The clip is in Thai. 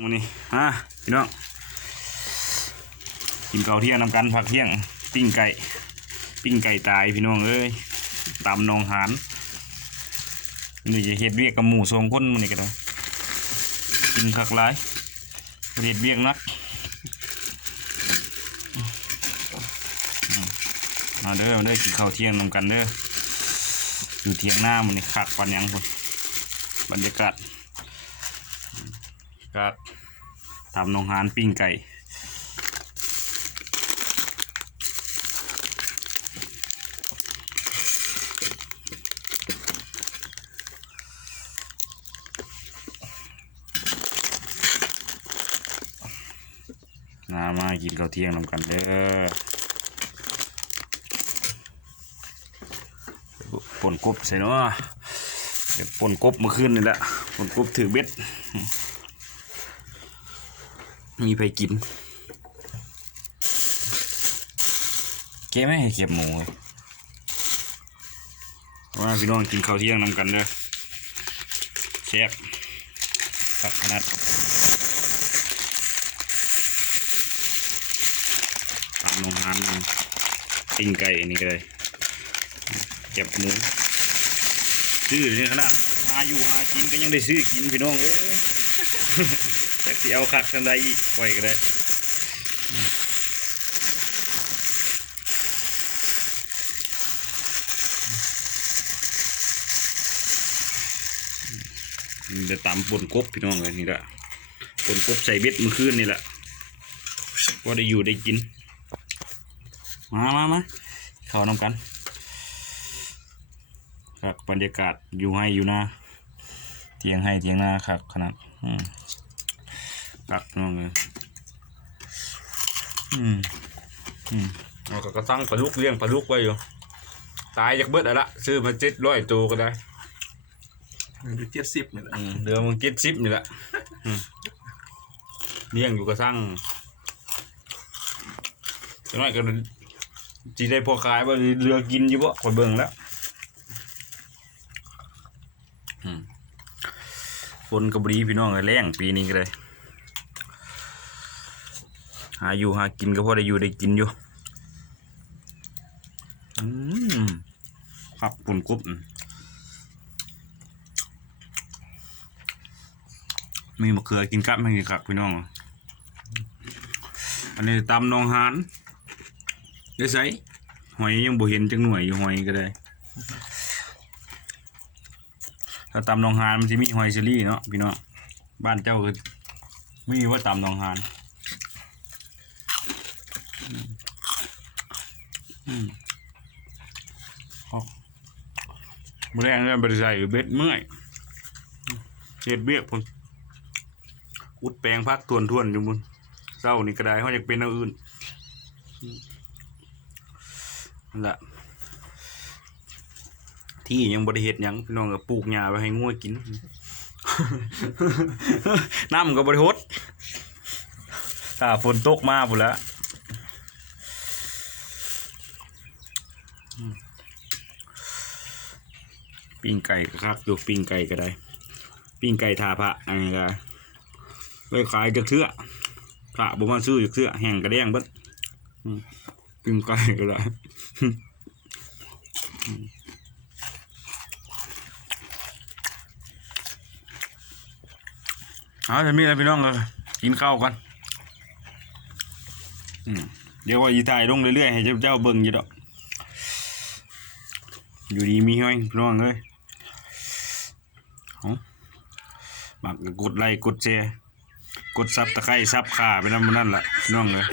มื้อนี้ฮะพี่น้องกินข้าวเที่ยงนำกันผักเที่ยงปิ้งไก่ปิ้งไก่ตายพี่น้องเอ้ยตำนองหานนี่จะเฮ็ดเวียกกับหมูสองคนมื้อนี้ก็ได้กินคักหลายเฮ็ดเวียกนักมาเด้อมาเด้อกินข้าวเที่ยงนำกันเด้ออยู่เที่ยงหน้ามื้อนี้คักปานยังพุ่นบรรยากาศ ก็ทำนองหานปิ้งไก่นามากินข้าวเที่ยงนำกันเด้อปนกบใส่เนาะเดี๋ยวปนกบเมื่อคืนนี่แหละปนกบถือเบ็ด มีไปกิน เก็บไหมให้เก็บหมูเลยว่าพี่น้องกินข้าวเที่ยงนำกันเด้อแซ่บคักขนาดตามโรงงานปิ้งไก่อันนี้ก็เลยเก็บหมูซื้อนี่ขนาดหาอยู่หากินก็ยังได้ซื้อกินพี่น้องเอ้ย แต่ที่เอาคักทันใดอีกปล่อยก็ได้มันจะตำปนกบพี่น้องเลยนี่แหละปนกบใส่เบ็ดมือคืนนี่แหละว่าได้อยู่ได้กิน มามามาเข้านำกันครับบรรยากาศอยู่ให้อยู่นะเทียงให้เทียงหน้าครับขนาดอืม ตักน้องเลยอืมอืมเราก็กระตั้งปลาลูกเลี้ยงปลาลูกไว้อยู่ ตายจากเบิดอะละซื้อมาเจ็ดร้อยตัวก็ได้ดูเจ็ดสิบเนี่ยแหละอืมเดือมันเก็ดซิปนี่แหละอืมเลี้ยงอยู่กระตั้งจะน้อยก็จีได้พอขายว่าเรือกินอยู่บ่คอยเบิ่งแล้วอืมฝนกระบรีพี่น้องเลยแรงปีนี้ก็เลย หาอยู่หากินก็พอได้อยู่ได้กินอยู่อืมครับปุ่นกรุบมีมะเขือกินกับไม่กินครับพี่น้องอันนี้ตำนองหานได้ใส่หอยยังบ่เห็นจังหน่วยอยู่หอยก็ได้ ถ้าตำนองหานมันจะมีหอยเชอรี่เนาะพี่น้องบ้านเจ้าก็มีว่าตำนองหาน แรงเงินบริษัทเบ็ดเมื่อยเฮ็ดเบี้ยพุ่นอุดแปลงพักทวนทวนอยู่มุนเศร้านี่ก็ได้เขาอยากเป็นเอาอื่นนั่นแหละที่ยังบริเหตุยังพี่น้องก็ปลูกหญ้าไว้ให้งัวกิน น้ำก็บริหดถ้าฝนตกมาพุ่นละ ปิ้งไก่ครับอยู่ปิ้งไก่ก็ได้ ปิ้งไก่ทาพระอันนี้ก็ไปขายจากเทือพระบ่มาซื้อจากเทือแห้งกระเด้งเบิดปิ้งไก่ก็ได้เอาจะมีอะไรพี่น้องเลยกินข้าวกันเดี๋ยวว่าอีถ่ายลงเรื่อยๆให้เจ้าเจ้าเบิ่งอยู่ดอก อยู่ดีมีห้อยพี่น้องเลย มักกดไลค์กดแชร์กดซับตะไคร้ซับขาไปนั่นนั่นแหละพี่น้องเลย